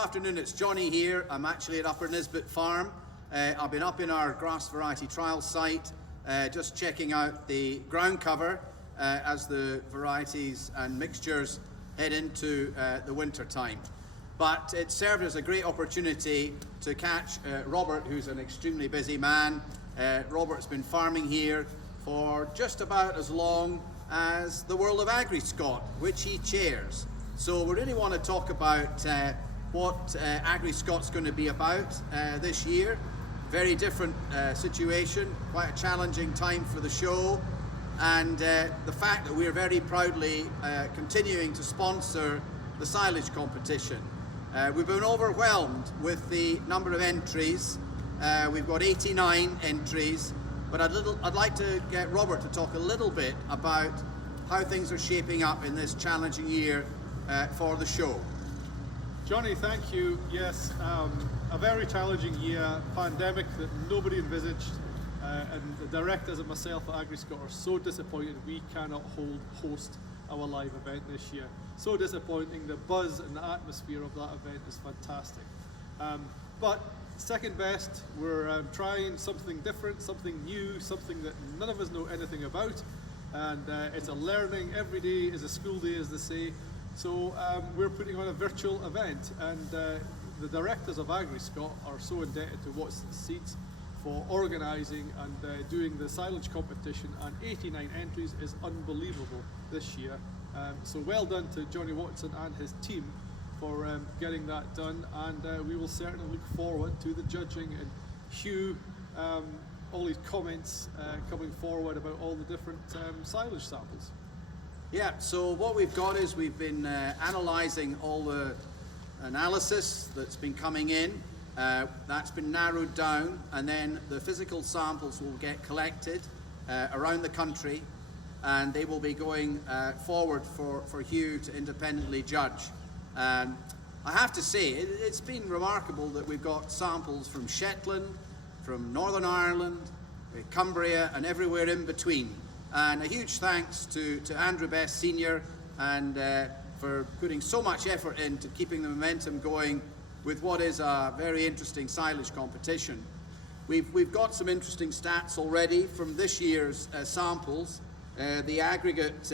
afternoon, it's Johnny here. I'm actually at Upper Nisbet Farm. I've been up in our grass variety trial site, just checking out the ground cover as the varieties and mixtures head into the winter time. But it served as a great opportunity to catch Robert, who's an extremely busy man. Robert's been farming here for just about as long as the world of Agriscot, which he chairs. So we really want to talk about what Agriscot's going to be about this year. Very different situation, quite a challenging time for the show, and the fact that we're very proudly continuing to sponsor the silage competition. We've been overwhelmed with the number of entries. We've got 89 entries, but I'd like to get Robert to talk a little bit about how things are shaping up in this challenging year for the show. Johnny, thank you. Yes, a very challenging year, pandemic that nobody envisaged, and the directors and myself at Agriscot are so disappointed we cannot host our live event this year. So disappointing. The buzz and the atmosphere of that event is fantastic. But second best, we're trying something different, something new, something that none of us know anything about, and it's a learning. Every day is a school day, as they say. So we're putting on a virtual event, and the directors of Agriscot are so indebted to What's the Seeds for organising and doing the silage competition, and 89 entries is unbelievable this year. So well done to Johnny Watson and his team for getting that done, and we will certainly look forward to the judging and Hugh, all these comments coming forward about all the different silage samples. Yeah, so what we've got is we've been analysing all the analysis that's been coming in. That's been narrowed down, and then the physical samples will get collected around the country, and they will be going forward for Hugh to independently judge. I have to say, it's been remarkable that we've got samples from Shetland, from Northern Ireland, Cumbria, and everywhere in between. And a huge thanks to Andrew Best Senior and for putting so much effort into keeping the momentum going with what is a very interesting silage competition. We've got some interesting stats already from this year's samples. The aggregate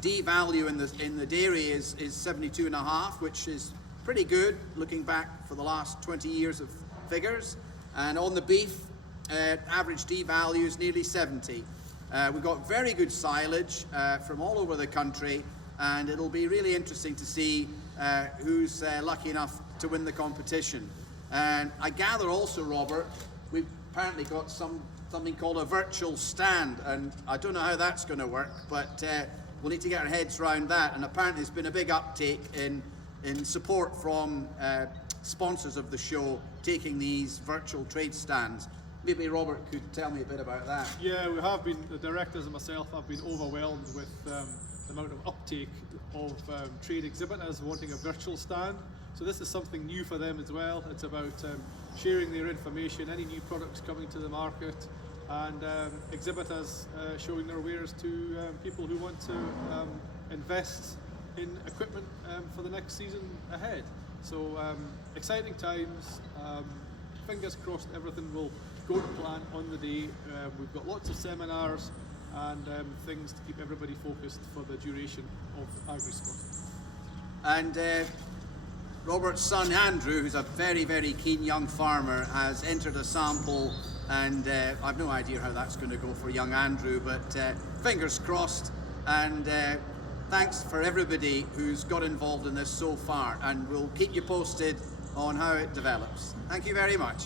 D value in the dairy is 72.5, which is pretty good looking back for the last 20 years of figures. And on the beef, average D value is nearly 70. We've got very good silage from all over the country, and it'll be really interesting to see who's lucky enough to win the competition. And I gather also, Robert, we've apparently got something called a virtual stand, and I don't know how that's going to work, but we'll need to get our heads around that. And apparently there's been a big uptake in support from sponsors of the show taking these virtual trade stands. Maybe Robert could tell me a bit about that. Yeah, we have been, the directors and myself have been overwhelmed with the amount of uptake of trade exhibitors wanting a virtual stand. So this is something new for them as well. It's about sharing their information, any new products coming to the market, and exhibitors showing their wares to people who want to invest in equipment for the next season ahead. So exciting times. Fingers crossed everything will go to plan on the day. We've got lots of seminars and things to keep everybody focused for the duration of Agriscot. And Robert's son Andrew, who's a very, very keen young farmer, has entered a sample, and I've no idea how that's going to go for young Andrew, but fingers crossed. And thanks for everybody who's got involved in this so far, and we'll keep you posted on how it develops. Thank you very much.